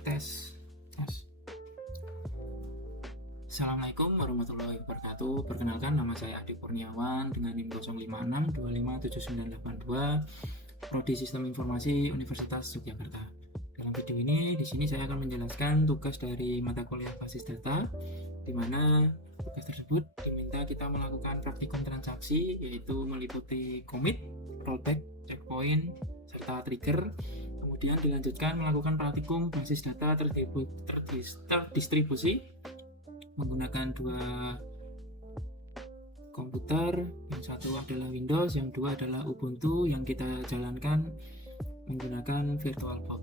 Tes. Assalamualaikum warahmatullahi wabarakatuh. Perkenalkan, nama saya Adi Kurniawan dengan NIM 05625792, Prodi Sistem Informasi Universitas Yogyakarta. Dalam video ini, di sini saya akan menjelaskan tugas dari mata kuliah basis data, di mana tugas tersebut diminta kita melakukan praktikum transaksi, yaitu meliputi commit, rollback, checkpoint, serta trigger. Kemudian dilanjutkan melakukan praktikum basis data terdistribusi menggunakan dua komputer, yang satu adalah Windows, yang dua adalah Ubuntu, yang kita jalankan menggunakan VirtualBox.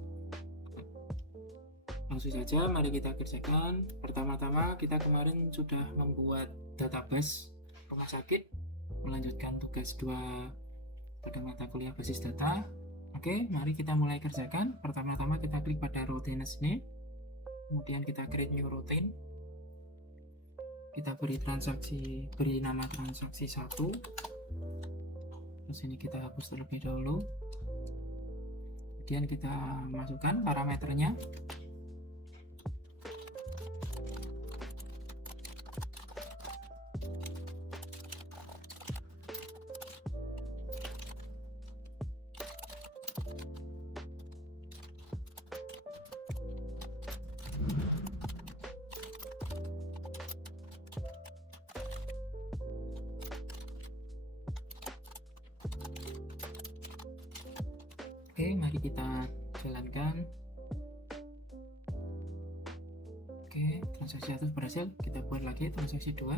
Langsung saja mari kita kerjakan. Pertama-tama kita kemarin sudah membuat database rumah sakit, melanjutkan tugas 2 pada mata kuliah basis data. Oke, mari kita mulai kerjakan. Pertama-tama kita klik pada routines ini, kemudian kita create new routine. Kita beri nama transaksi 1. Terus ini kita hapus terlebih dahulu. Kemudian kita masukkan parameternya. Oke, mari kita jalankan. Oke, transaksi 1 berhasil. Kita buat lagi transaksi 2.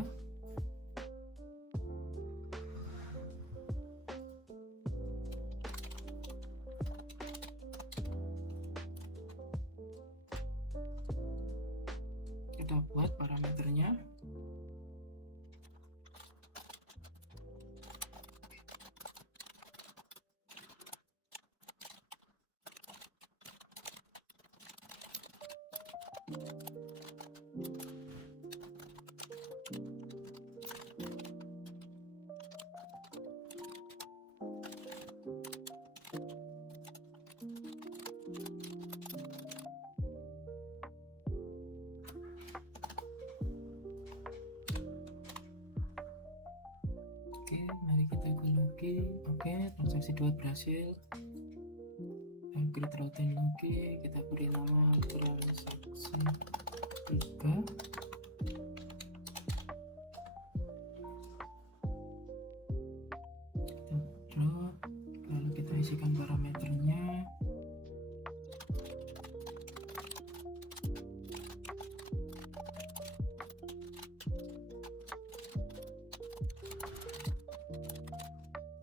Kita buat parameternya. Oke, mari kita lagi. Oke, transaksi 2 berhasil. Create routine lagi, kita beri nama transaksi 3. Kita drop, lalu kita isikan parameternya.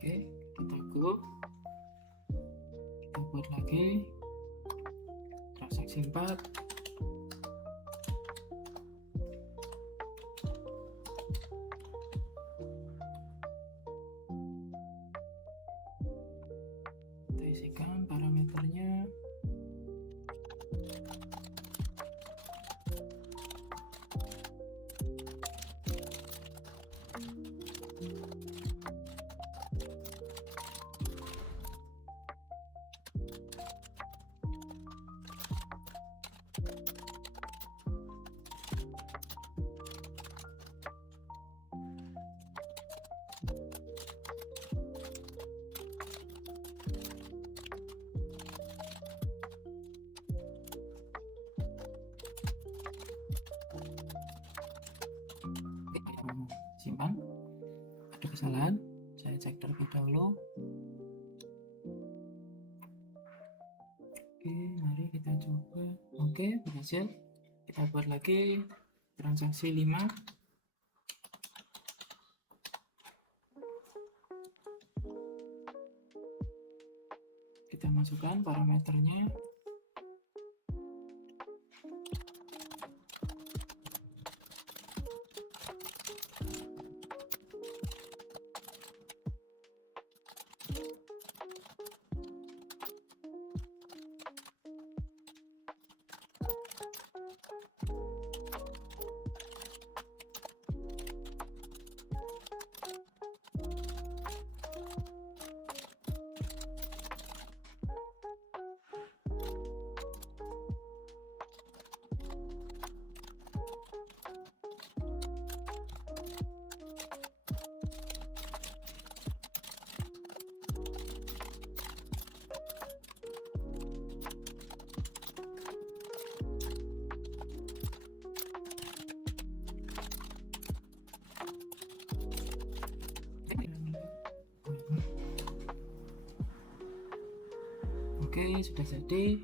Oke, kita go. Kita buat lagi transaksi 4. Kita isikan parameternya. Simpan. Ada kesalahan, saya cek terlebih dahulu. Oke, mari kita coba. Oke, berhasil. Kita buat lagi transaksi 5. Kita masukkan parameternya. Oke, sudah jadi.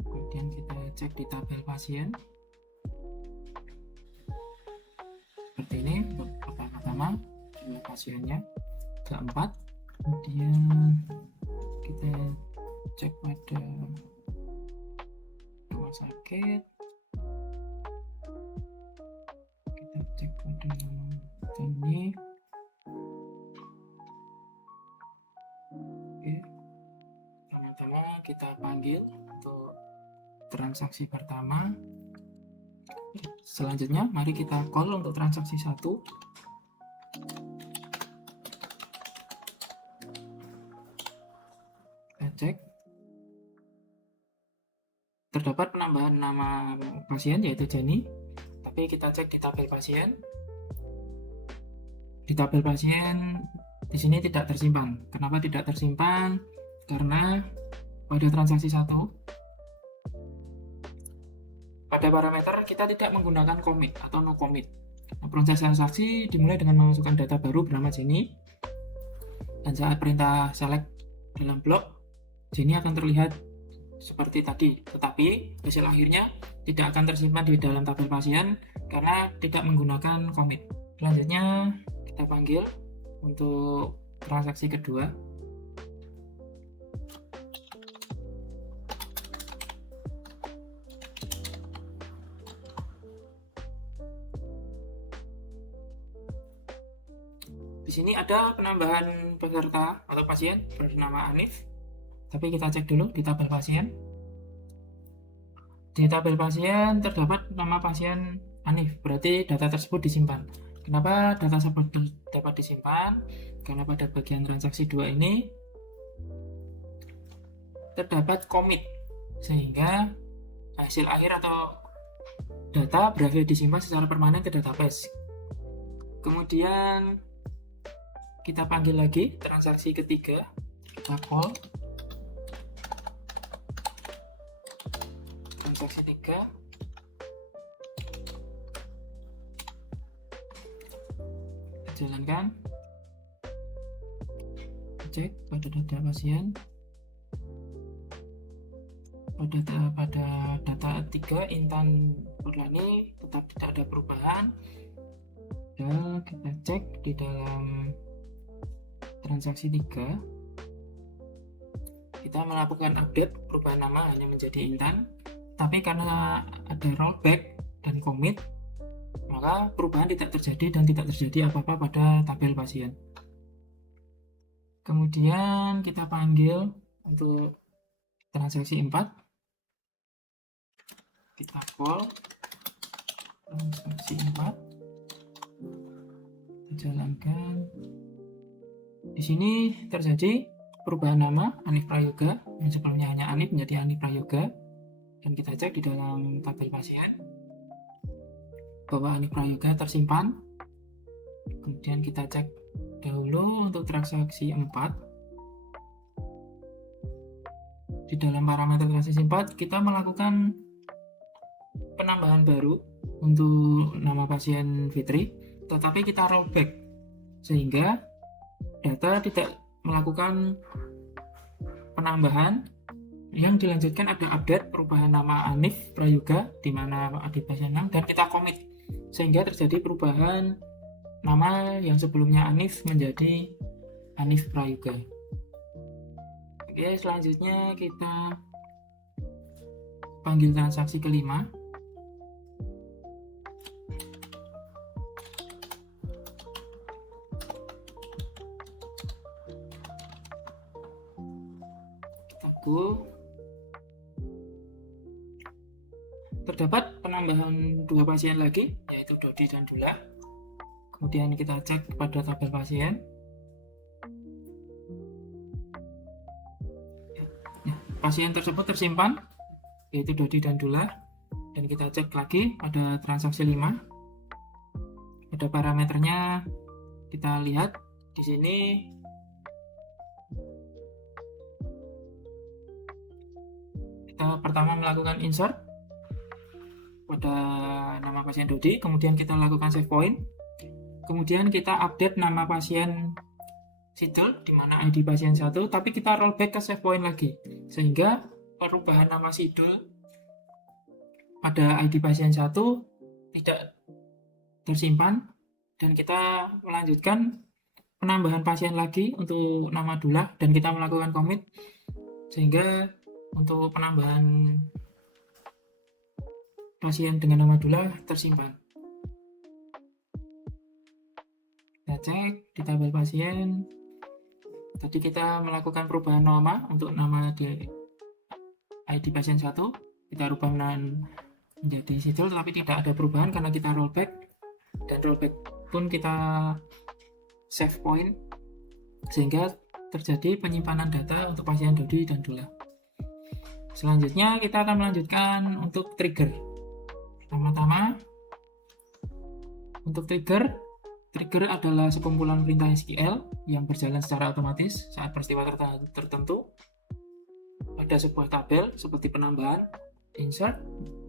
Kemudian kita cek di tabel pasien seperti ini. Untuk pertama jumlah pasiennya ada 4. Kemudian kita cek pada rumah sakit, kita cek pada ini. Oke, pertama-tama kita panggil untuk transaksi pertama. Selanjutnya mari kita call untuk transaksi 1. Kita cek terdapat penambahan nama pasien yaitu Jenny, tapi kita cek di tabel pasien. Di tabel pasien di sini tidak tersimpan. Kenapa tidak tersimpan? Karena pada transaksi 1 pada parameter kita tidak menggunakan commit atau no commit. Proses transaksi dimulai dengan memasukkan data baru bernama Jenny, dan saat perintah select dalam blok, Jenny akan terlihat seperti tadi, tetapi hasil akhirnya tidak akan tersimpan di dalam tabel pasien karena tidak menggunakan commit. Selanjutnya kita panggil untuk transaksi kedua. Di sini ada penambahan peserta atau pasien bernama Anif, tapi kita cek dulu di tabel pasien. Di tabel pasien terdapat nama pasien Anif, berarti data tersebut disimpan. Kenapa data tersebut dapat disimpan? Karena pada bagian transaksi 2 ini terdapat commit, sehingga hasil akhir atau data berhasil disimpan secara permanen ke database. Kemudian kita panggil lagi transaksi ketiga, kita call transaksi 3. Kita jalankan, cek pada data pasien. Pada data 3 Intan Purlani tetap tidak ada perubahan. Dan kita cek di dalam transaksi 3, kita melakukan update perubahan nama hanya menjadi Intan, tapi karena ada rollback dan commit, maka perubahan tidak terjadi dan tidak terjadi apa-apa pada tabel pasien. Kemudian kita panggil untuk transaksi 4, kita call transaksi 4, kita jalankan. Di sini terjadi perubahan nama Anif Prayoga, yang sebelumnya hanya Anif menjadi Anif Prayoga, dan kita cek di dalam tabel pasien bahwa Anif Prayoga tersimpan. Kemudian kita cek dahulu untuk transaksi 4. Di dalam parameter transaksi 4 kita melakukan penambahan baru untuk nama pasien Fitri, tetapi kita rollback sehingga data tidak melakukan penambahan. Yang dilanjutkan ada update perubahan nama Anif Prayoga di mana di pasien 6, dan kita commit sehingga terjadi perubahan nama yang sebelumnya Anif menjadi Anif Prayoga. Oke, selanjutnya kita panggil transaksi kelima. Terdapat penambahan 2 pasien lagi, yaitu Dodi dan Dula. Kemudian kita cek pada tabel pasien. Pasien tersebut tersimpan, yaitu Dodi dan Dula. Dan kita cek lagi pada transaksi 5. Pada parameternya kita lihat di sini kita pertama melakukan insert pada nama pasien Dodi, kemudian kita lakukan save point, kemudian kita update nama pasien sidul di mana ID pasien 1, tapi kita rollback ke save point lagi, sehingga perubahan nama sidul pada ID pasien 1 tidak tersimpan, dan kita melanjutkan penambahan pasien lagi untuk nama Dullah, dan kita melakukan commit sehingga untuk penambahan pasien dengan nama Dullah tersimpan. Kita cek di tabel pasien, tadi kita melakukan perubahan nama untuk nama di ID pasien 1, kita rubah menjadi sidul, tapi tidak ada perubahan karena kita rollback, dan rollback pun kita save point, sehingga terjadi penyimpanan data untuk pasien Dodi dan Dullah. Selanjutnya kita akan melanjutkan untuk trigger. Pertama-tama untuk trigger adalah sekumpulan perintah SQL yang berjalan secara otomatis saat peristiwa tertentu pada sebuah tabel, seperti penambahan, insert,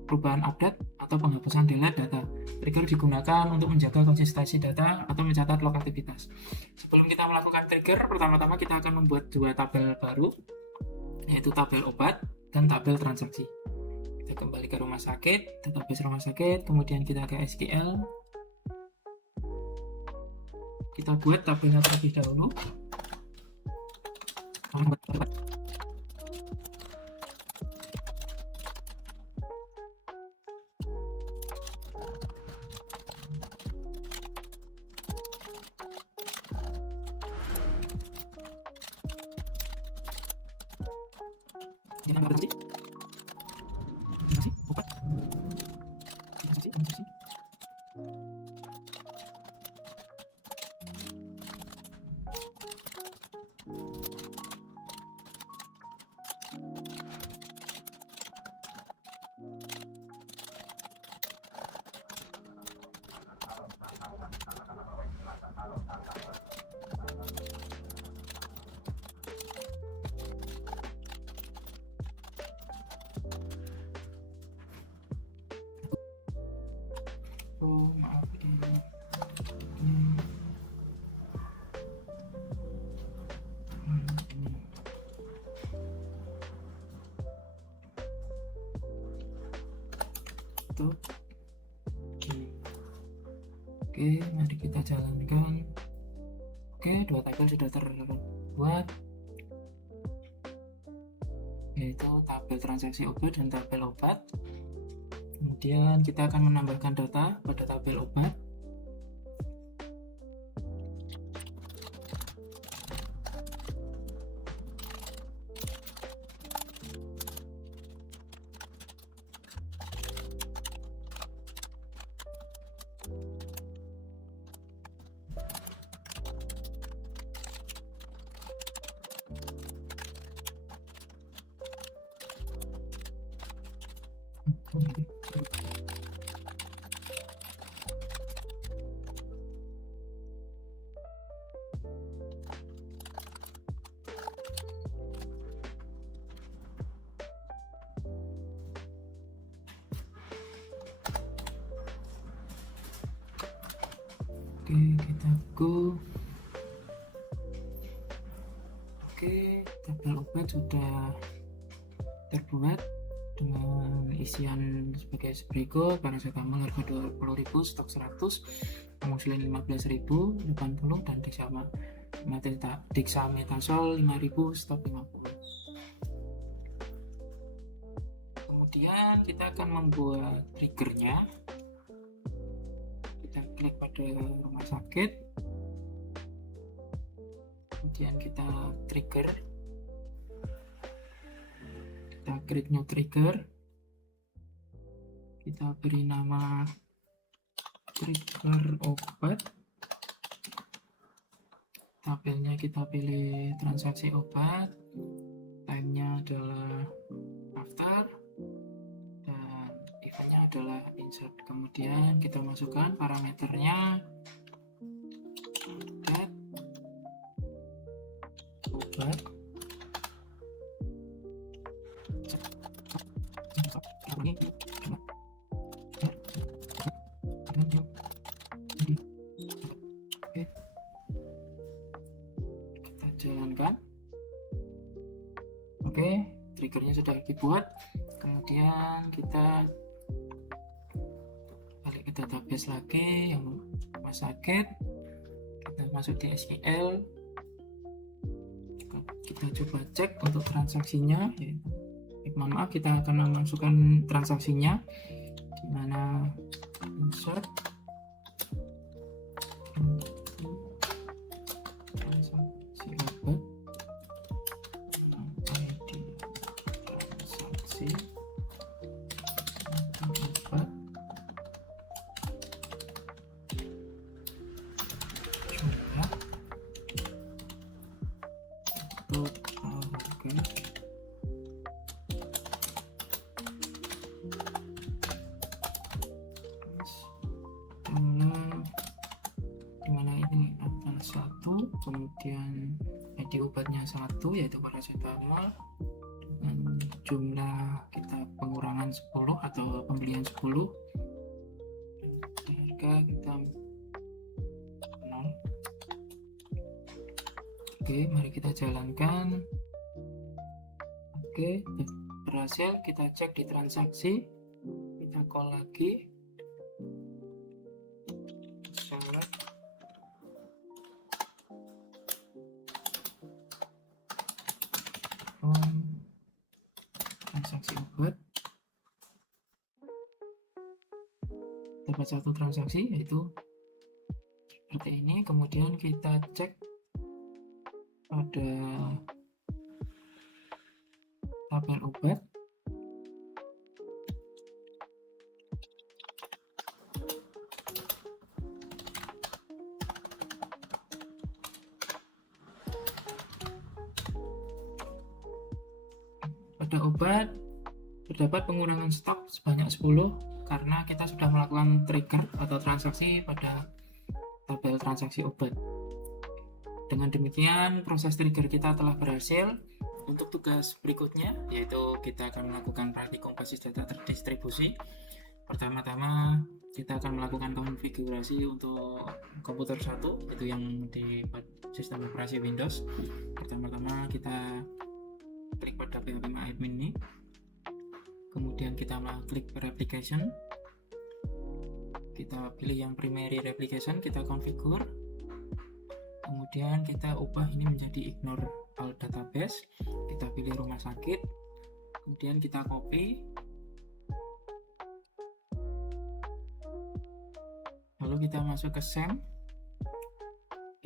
perubahan update, atau penghapusan delete data. Trigger digunakan untuk menjaga konsistensi data atau mencatat log aktivitas. Sebelum kita melakukan trigger, pertama-tama kita akan membuat dua tabel baru, yaitu tabel obat dan tabel transaksi. Kita kembali ke rumah sakit, database rumah sakit, kemudian kita ke SQL. Kita buat tabelnya terlebih dahulu. Oh, maaf ini. Tuh. Oke, mari kita jalankan. Oke, dua tabel sudah terbuat, yaitu tabel transaksi obat dan tabel obat. Kemudian kita akan menambahkan data pada tabel obat. Oke, kita go. Oke, tabel obat sudah terbuat dengan isian sebagai berikut: paracetamol harga 20.000, stok 100, amoxicillin 15.000, 80, dan dexamethasone 5.000, stok 50. Kemudian kita akan membuat triggernya. Kita klik pada rumah sakit, kemudian kita trigger, kita create new trigger, kita beri nama trigger obat, tabelnya kita pilih transaksi obat, time-nya adalah after, dan event-nya adalah insert. Kemudian kita masukkan parameternya, obat, Oke, triggernya sudah dibuat. Kemudian kita balik ke database lagi yang rumah sakit. Kita masuk di SQL. Kita coba cek untuk transaksinya. Mohon maaf, kita akan memasukkan transaksinya, di mana insert transaksi obat, ID transaksi obat, jumlah harga dimana ini akan 1, kemudian ID obatnya 1 yaitu paracetamol, dengan jumlah kita pengurangan 10 atau pembelian 10, harga kita 0. Oke, mari kita jalankan. Oke, berhasil. Kita cek di transaksi, kita call lagi, select transaksi obat, dapat 1 transaksi yaitu seperti ini. Kemudian kita cek pada tabel obat. Pada obat terdapat pengurangan stok sebanyak 10 karena kita sudah melakukan trigger atau transaksi pada tabel transaksi obat. Dengan demikian proses trigger kita telah berhasil. Untuk tugas berikutnya yaitu kita akan melakukan praktikum basis data terdistribusi. Pertama-tama kita akan melakukan konfigurasi untuk komputer 1, itu yang di sistem operasi Windows. Pertama-tama kita klik pada PHP admin ini, kemudian kita klik replication, kita pilih yang primary replication, kita configure, kemudian kita ubah ini menjadi ignore all database, kita pilih rumah sakit, kemudian kita copy, lalu kita masuk ke SAM,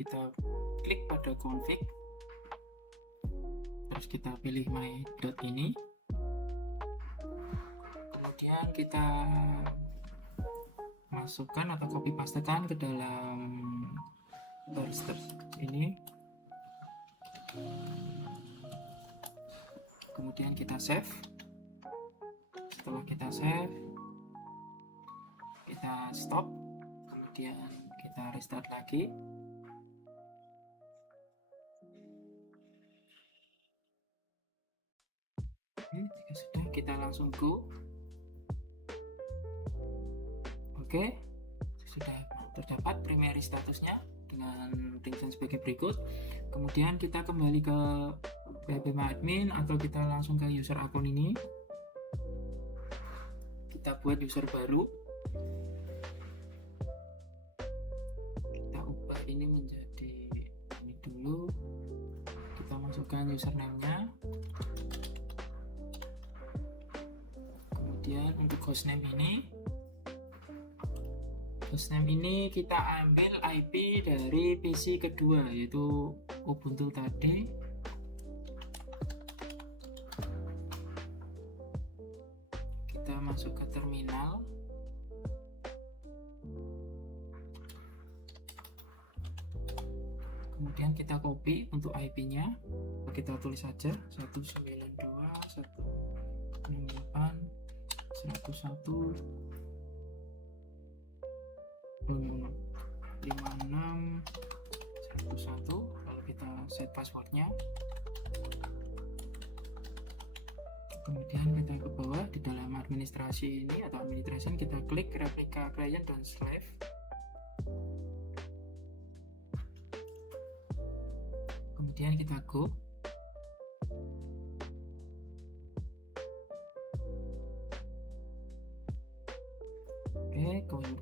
kita klik pada config, terus kita pilih my dot ini, kemudian kita masukkan atau copy pastekan ke dalam barster ini, kemudian kita save. Setelah kita save, kita stop, kemudian kita restart lagi. Oke, jika sudah, kita langsung go. Oke, sudah terdapat primary statusnya dengan ringtone sebagai berikut. Kemudian kita kembali ke PHP admin atau kita langsung ke user akun ini. Kita buat user baru. Kita ubah ini menjadi ini dulu. Kita masukkan username-nya. Kemudian untuk hostname ini kita ambil IP dari PC kedua yaitu Ubuntu tadi. Kita masuk ke terminal. Kemudian kita copy untuk IP-nya. Kita tulis saja 192.168.56.11, lalu kita set passwordnya. Kemudian kita ke bawah di dalam administrasi ini atau administration, kita klik replika client dan slave. Kemudian kita go.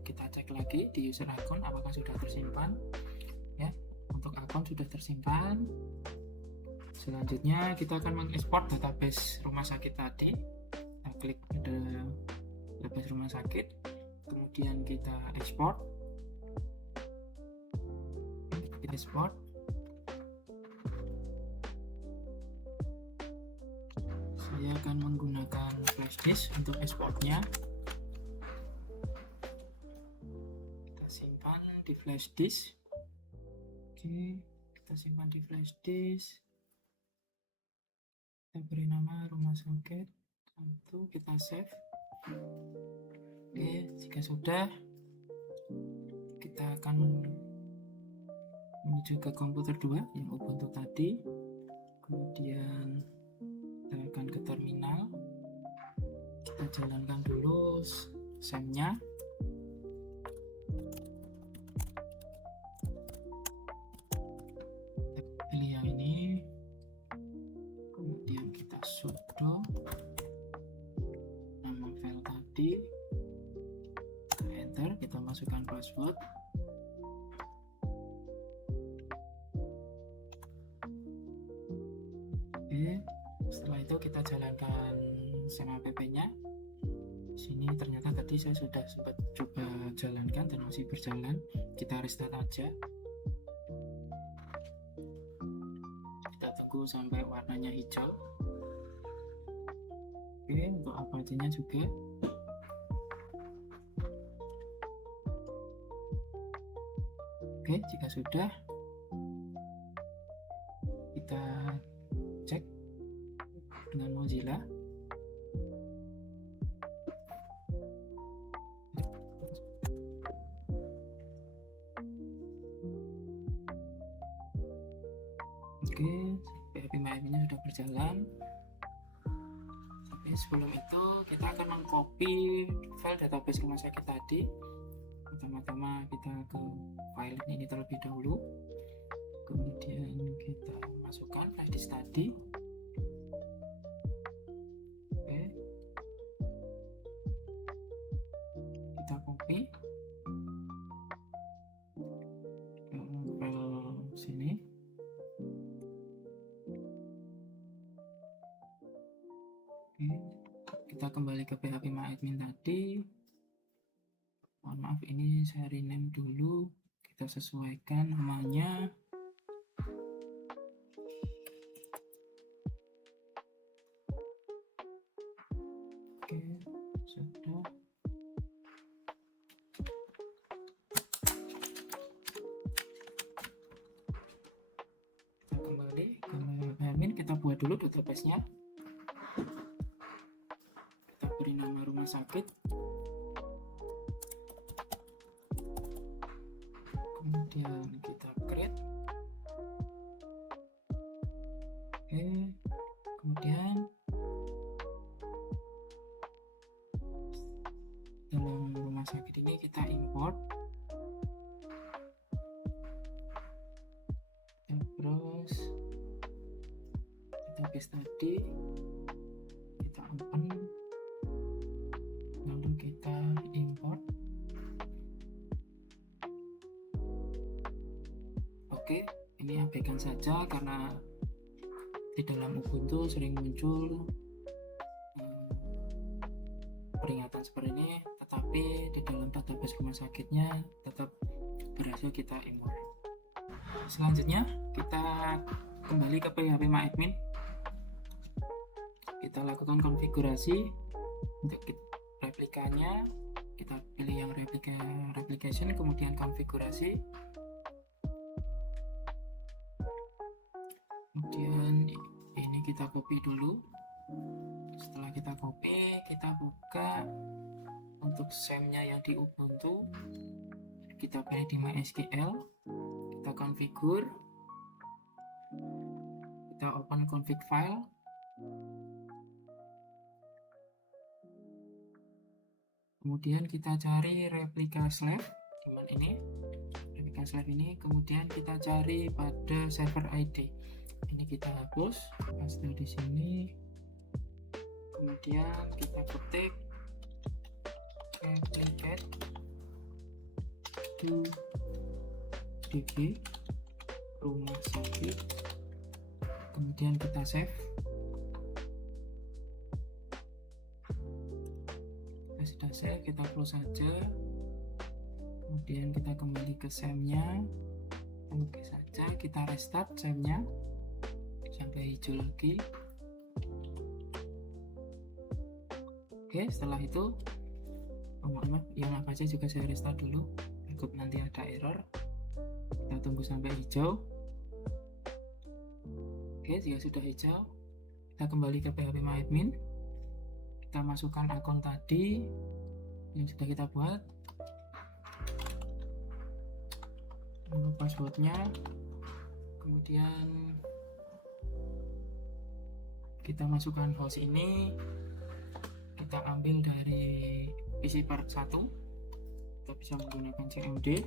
kita cek lagi di user akun apakah sudah tersimpan ya. Untuk akun sudah tersimpan. Selanjutnya kita akan mengekspor database rumah sakit tadi. Kita klik pada database rumah sakit, kemudian kita ekspor. Kita ekspor. Saya akan menggunakan flash disk untuk ekspornya. Kita simpan di flash disk. Oke, kita simpan di flash disk. Kita beri nama rumah sakit. Lalu kita save. Oke, jika sudah, kita akan menuju ke komputer 2 yang Ubuntu tadi. Kemudian kita akan ke terminal. Kita jalankan dulu SAM-nya. Pilih yang ini. Kemudian kita sudo nama file tadi. Kita enter, kita masukkan password. Oke, setelah itu kita jalankan SAM app-nya. Sini ternyata tadi saya sudah sempat coba jalankan dan masih berjalan. Kita restart aja. Kita tunggu sampai warnanya hijau. Oke, untuk Apache-nya juga. Oke, jika sudah, kita cek dengan Mozilla. Oke, PHP MyAdmin sudah berjalan. Tapi sebelum itu kita akan mengcopy file database rumah sakit tadi. Pertama-tama kita ke file ini terlebih dahulu. Kemudian kita masukkan flash disk tadi. Oke, kita copy ke file sini. Oke, kita kembali ke PHP MyAdmin tadi. Mohon maaf, ini saya rename dulu. Kita sesuaikan namanya. Oke, sudah. Kita kembali ke admin, kita buat dulu database-nya. Kita beri nama rumah sakit. Kemudian kita create. Oke, kemudian dalam rumah sakit ini kita import. Terus database tadi kita open, lalu kita import. Oke, ini abaikan saja karena di dalam Ubuntu sering muncul peringatan seperti ini, tetapi di dalam database rumah sakitnya tetap berhasil kita import. Selanjutnya kita kembali ke PHP MyAdmin. Kita lakukan konfigurasi untuk replikanya. Kita pilih yang replication, kemudian konfigurasi. Kemudian ini kita copy dulu. Setelah kita copy, kita buka untuk SAM-nya yang di Ubuntu. Kita pilih di MySQL, kita configure, kita open config file. Kemudian kita cari replica slave, cuman ini replica slave ini. Kemudian kita cari pada server ID. Ini kita hapus, paste di sini. Kemudian kita ketik replicate DG rumah sakit, kemudian kita save. Kita sudah save, kita close saja, kemudian kita kembali ke SEM-nya. Oke saja, kita restart SEM-nya sampai hijau lagi. Oke, setelah itu yang apa aja juga saya restart dulu, takut nanti ada error. Kita tunggu sampai hijau. Oke, jika sudah hijau, kita kembali ke PHP My Admin. Kita masukkan akun tadi yang sudah kita buat, passwordnya, kemudian kita masukkan host ini, kita ambil dari PC part 1, kita bisa menggunakan cmd,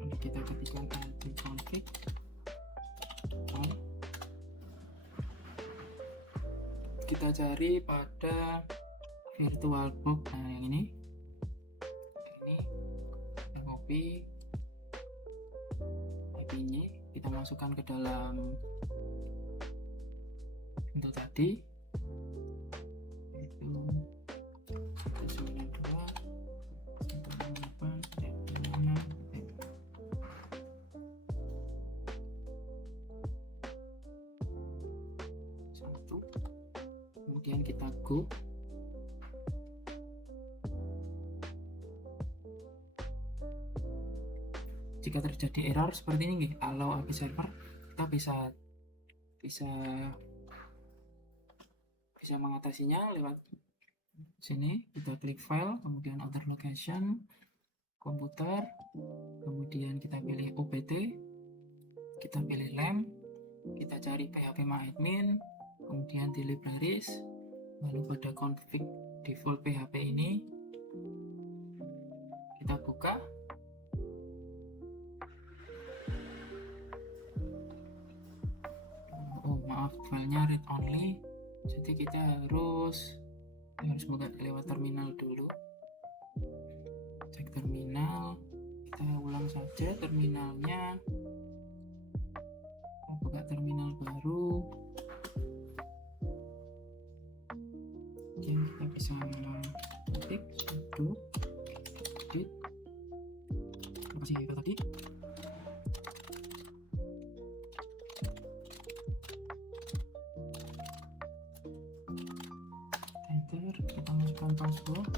untuk kita ketikkan config, kita cari pada VirtualBox. Nah, yang ini kita copy IP-nya, kita masukkan ke dalam untuk tadi, itu 192.168.1. Kemudian kita go. Jika terjadi error seperti ini, allow API server, kita bisa mengatasinya lewat sini. Kita klik file, kemudian other location, komputer, kemudian kita pilih OPT, kita pilih LAMP, kita cari PHP My Admin, kemudian di libraries, lalu pada config default PHP ini kita buka. Oh maaf, filenya read only, jadi kita harus buka lewat terminal dulu. Cek terminal, kita ulang saja terminalnya, buka terminal baru. Kemudian kita bisa ketik sudo git, masih tadi, enter, kita masukkan password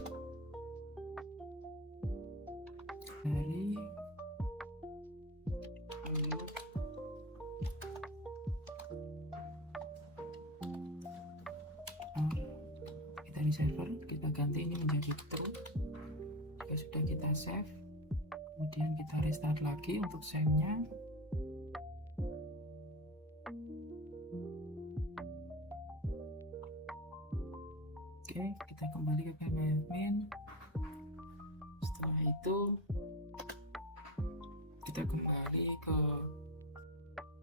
dari server, kita ganti ini menjadi true. Jika sudah kita save, kemudian kita restart lagi untuk save-nya. Oke, kita kembali ke PHP Admin. Setelah itu kita kembali ke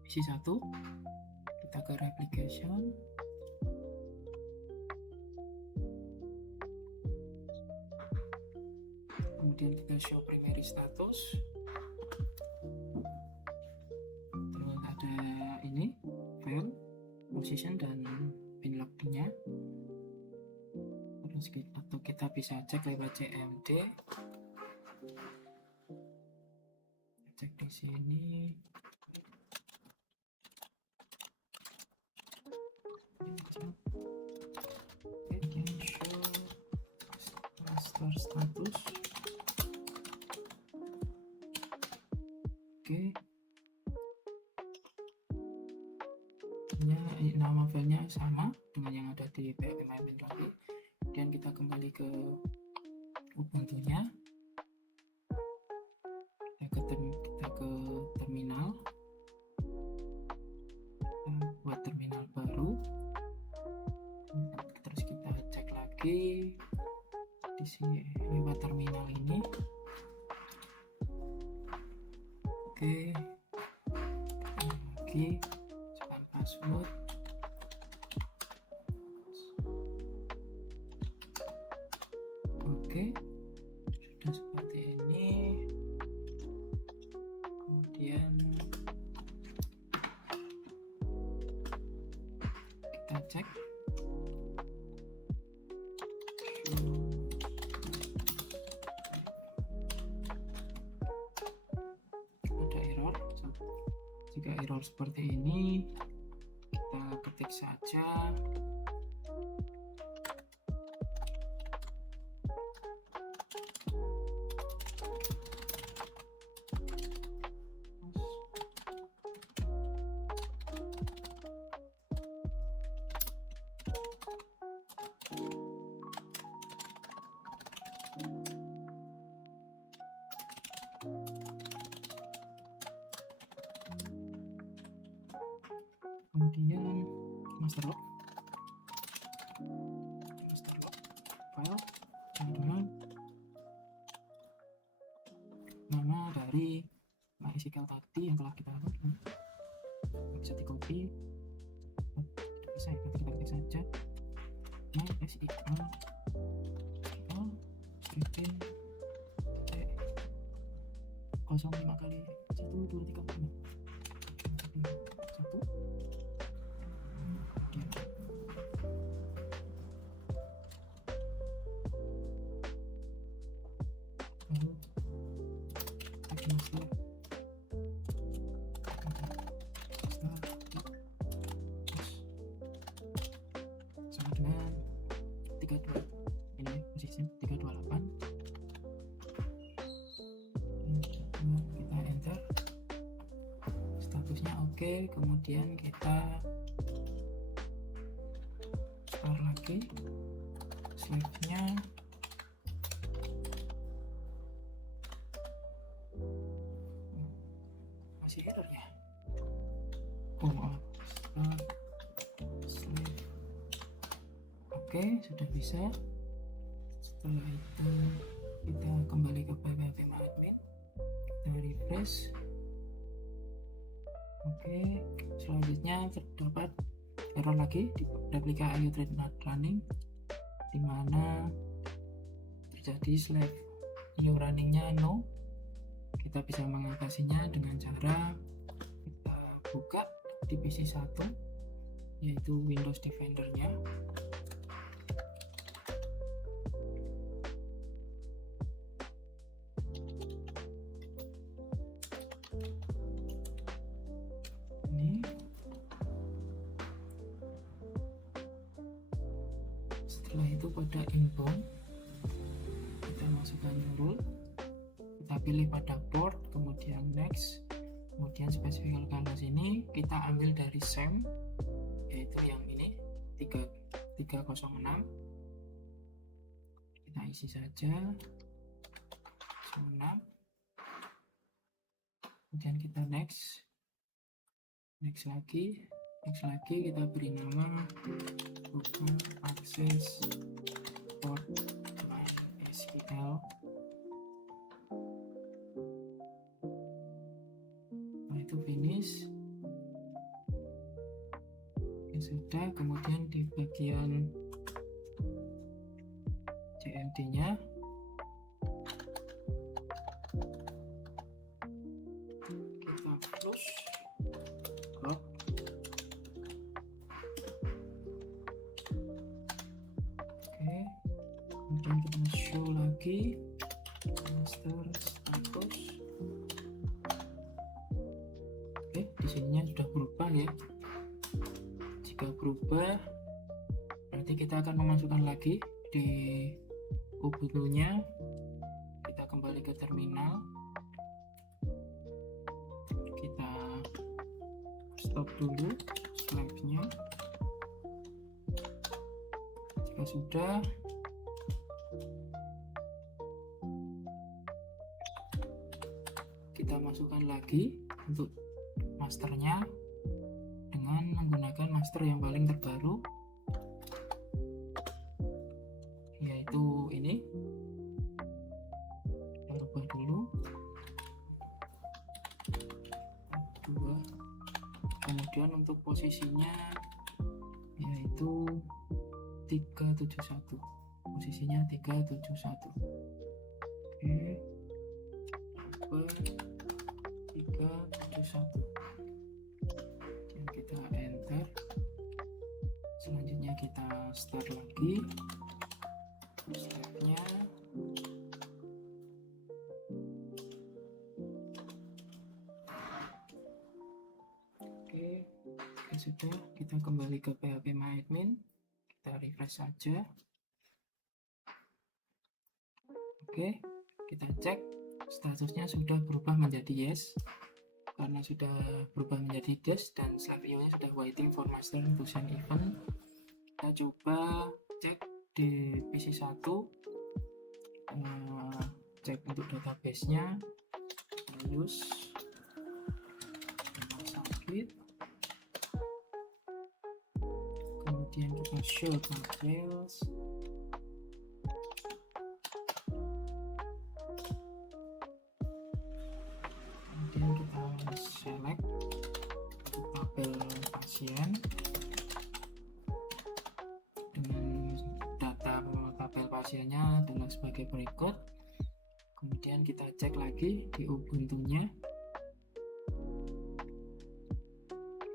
PC1, kita ke replication, kemudian kita show primary status, terus ada ini file, position dan pin lognya. Terus kita bisa cek lewat cmd, cek di sini. Show master status. Oke, nama filenya sama dengan yang ada di PHP My Admin tadi. Kemudian kita kembali ke Ubuntu-nya, kita ke terminal, kita buat terminal baru, terus kita cek lagi di sini lewat terminal ini. Oke, lagi masukkan password. Oke, sudah seperti kita cek. Ada error. Jika error seperti ini, kita ketik saja kemudian master log file dengan nama dari MySQL tadi yang telah kita lakukan. Bisa di copy, tidak bisa, kita ketik saja MySQL scripting 05 kali 1 2 3 4 1 sama dengan 32, ini posisi 328. Kita enter, statusnya oke. Kemudian kita start lagi slave-nya. Masih error ya. Oh maaf, slave. Oke, sudah bisa. Setelah itu kita kembali ke PHP-admin, kita refresh. Oke, selanjutnya terdapat error lagi di replika IO thread not running, di mana terjadi slave IO runningnya no. Kita bisa mengatasinya dengan cara kita buka di PC 1, yaitu Windows Defender-nya. Ini setelah itu pada inbound kita masukkan rule, kita pilih pada port, kemudian next, kemudian specific localhost ini kita ambil dari SAM, yaitu yang ini 306. Kita isi saja 06, kemudian kita next lagi kita beri nama bukan akses port MySQL. Nah, itu finish. Oke, sudah. Kemudian di bagian CMD nya kita close log. Oke, kemudian kita show lagi master status. Oke, di sininya sudah berubah ya. Jika berubah, berarti kita akan memasukkan lagi di Ubuntu-nya. Kita kembali ke terminal, kita stop dulu slide-nya. Jika sudah, kita masukkan lagi untuk masternya dengan menggunakan master yang paling terbaru, yaitu ini. Kita ubah dulu 2. Kemudian untuk posisinya yaitu 371, posisinya 371. Oke, ubah 371. Dan kita enter. start lagi stepnya. Oke, sudah, kita kembali ke PHP MyAdmin, kita refresh saja. Oke, kita cek statusnya sudah berubah menjadi yes. Karena sudah berubah menjadi yes dan Slavio nya sudah waiting for master to send event, kita coba cek di PC1, cek untuk database nya, use rumah sakit, kemudian kita show details, kemudian kita select untuk tabel pasien dengan data tabel pasiennya adalah sebagai berikut. Kemudian kita cek lagi di Ubuntu nya,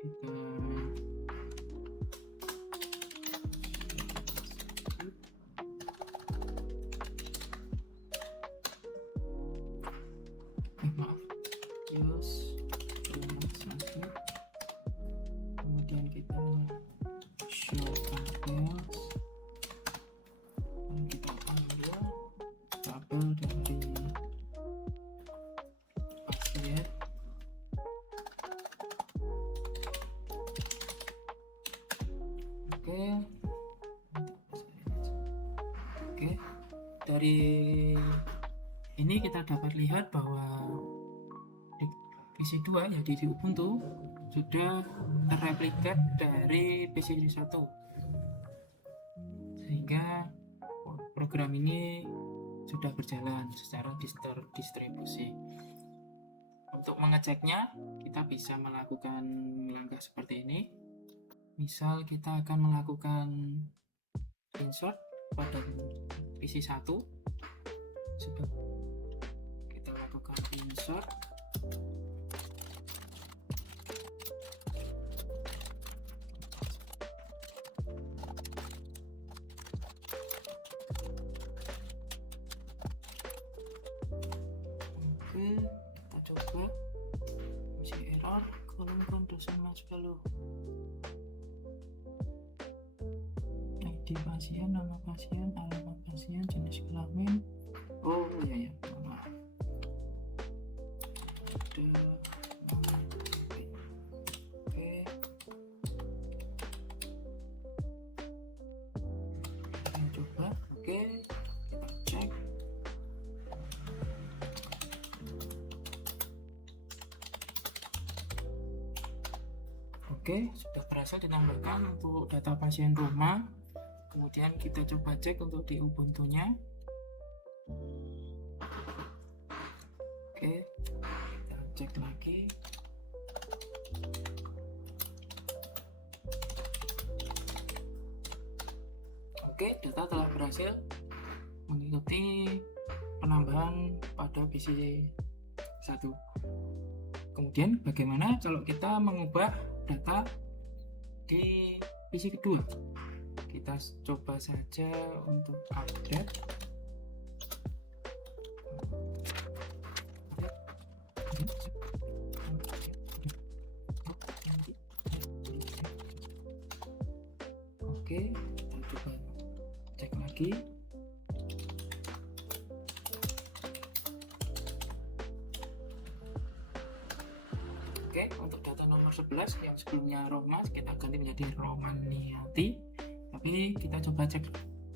kita use rumah sakit, kemudian kita show tabels dan kita ambil tabel dari pasien. Oke, dari ini kita dapat lihat bahwa di PC2 ya di Ubuntu sudah terreplikat dari PC1, sehingga program ini sudah berjalan secara distribusi. Untuk mengeceknya kita bisa melakukan langkah seperti ini. Misal kita akan melakukan insert pada PC1, sudah kita lakukan insert. Oke, kita coba masih error, kolom dosen mas belum. ID pasien, nama pasien, alamat pasien, jenis kelamin. Oh iya ya, maaf. Oke, kita coba. Oke, kita cek. Oke, sudah berhasil ditambahkan untuk data pasien rumah. Kemudian kita coba cek untuk di Ubuntu nya. Oke, kita cek lagi. Oke, data telah berhasil mengikuti penambahan pada PC1. Kemudian bagaimana kalau kita mengubah data di PC kedua? Kita coba saja untuk update. Oke, kita coba cek lagi. Oke, untuk data nomor 11 yang sebelumnya Romas kita ganti menjadi Romaniati. Tapi kita coba cek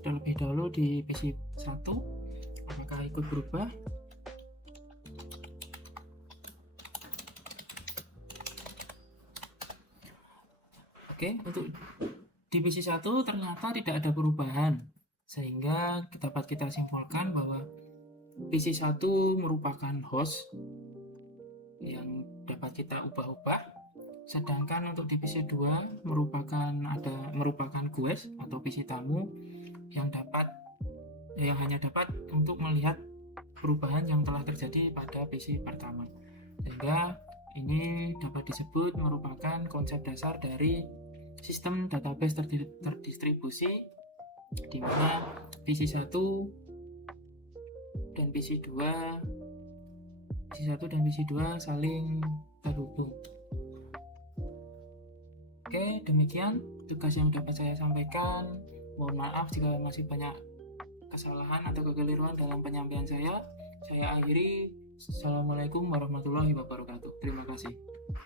terlebih dahulu di PC1 apakah ikut berubah. Oke, untuk di PC1 ternyata tidak ada perubahan, sehingga dapat kita simpulkan bahwa PC1 merupakan host yang dapat kita ubah-ubah. Sedangkan untuk di PC2 merupakan guest atau PC tamu yang hanya dapat untuk melihat perubahan yang telah terjadi pada PC pertama. Sehingga ini dapat disebut merupakan konsep dasar dari sistem database terdistribusi di mana PC1 dan PC2 saling terhubung. Oke, demikian tugas yang dapat saya sampaikan. Mohon maaf jika masih banyak kesalahan atau kekeliruan dalam penyampaian saya. Saya akhiri. Assalamualaikum warahmatullahi wabarakatuh. Terima kasih.